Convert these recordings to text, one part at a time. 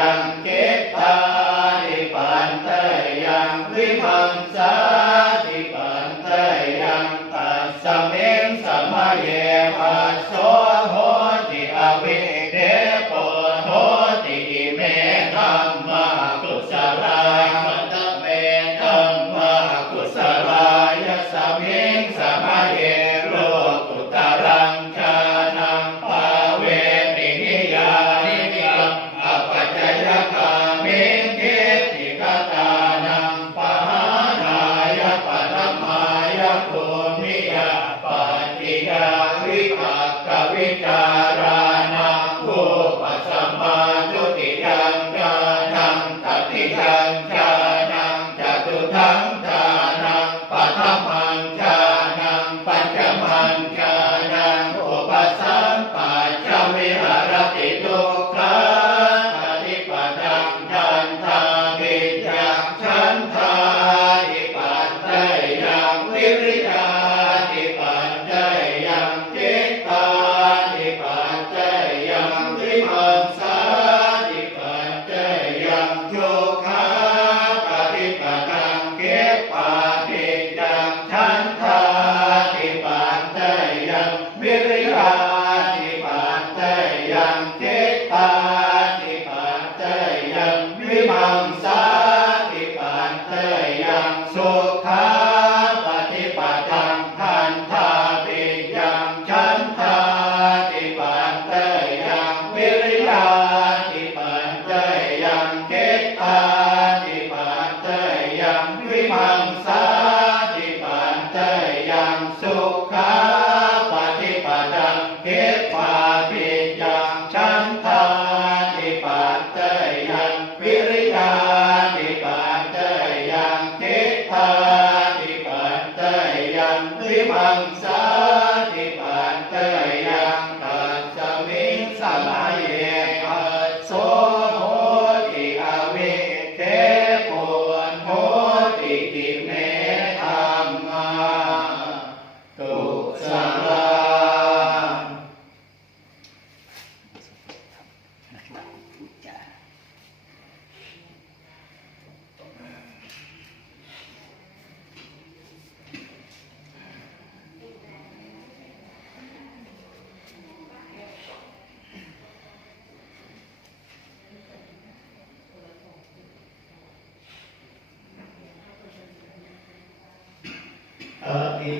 ยังเกตานิปันเตยังวิมังสานิปันเตยังตัสสะเมงสมมาเยมาโสโหติอวิเดปโหติเมธัมมากุศลายมัตเมธัมมากุศลายสมเมงสมมาเยโล ตติ ยั มิงสมัยเยมัสโสโหติอวิเทปุนโหติกิเมธรรมาตุสลา อภิ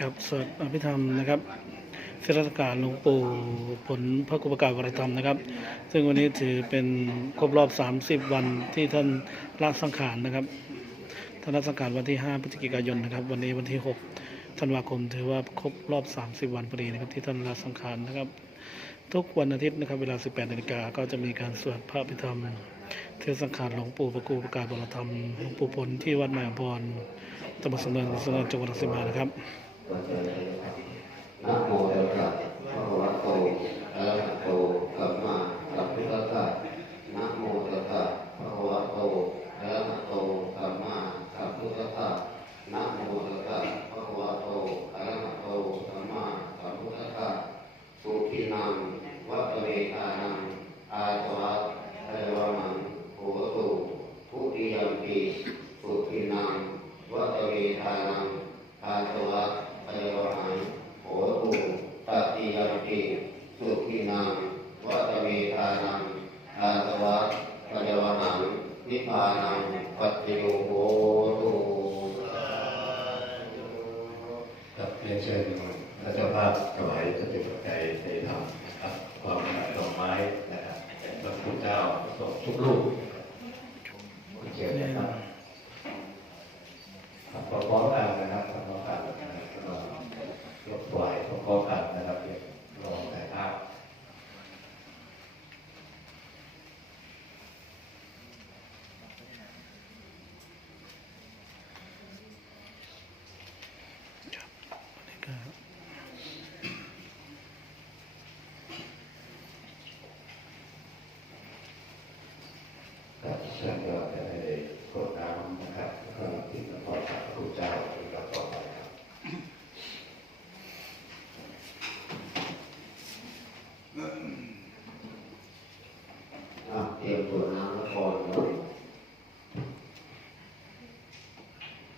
ครับสวดอภิธรรมนะครับเทศกาลหลวงปู่ผลพระกุปการวรธรรมนะครับ ซึ่งวันนี้ถือเป็นครบรอบ 30 วันที่ท่านละสังขารนะครับท่านละสังขารวันที่ 5พฤศจิกายนนะครับ วันนี้วันที่ 6 ธันวาคม ถือว่าครบรอบ 30 วันพอดีนะครับที่ท่านละสังขารนะครับ ทุกวันอาทิตย์นะครับเวลา 18นาฬิกาก็จะมีการสวดพระอภิธรรมเทศสังขารหลวงปู่พระกุปการวรธรรมหลวงปู่ผลที่วัดใหม่อภรณ์ตำบลสำเนินสำเนินจังหวัดรังสิมานะครับ ตัวเจริญครับนโมตัสสะภะคะวะโตอะระหะโตสัมมาสัมพธัสสะนะโมตัสสะภะคะวะโตอะระหะโตสัมมาสัมพธัสสะนะโมตัสสะภะคะวะโตอะระหะโตสัมมาสัมพธัสสสุขีนังวัตเวทานังอาตวะเทวมังโหตุทุติยมปีสุขีนังวัตเวทานังอาตวะ ทิทานังปฏิโลโหตุครับเรียนเชิญพระเจ้าภาพถวายจตุป็นจจัยในธรรมนะครับความดอกไม้นะครับพระพุทธเจ้าสงทุกรูป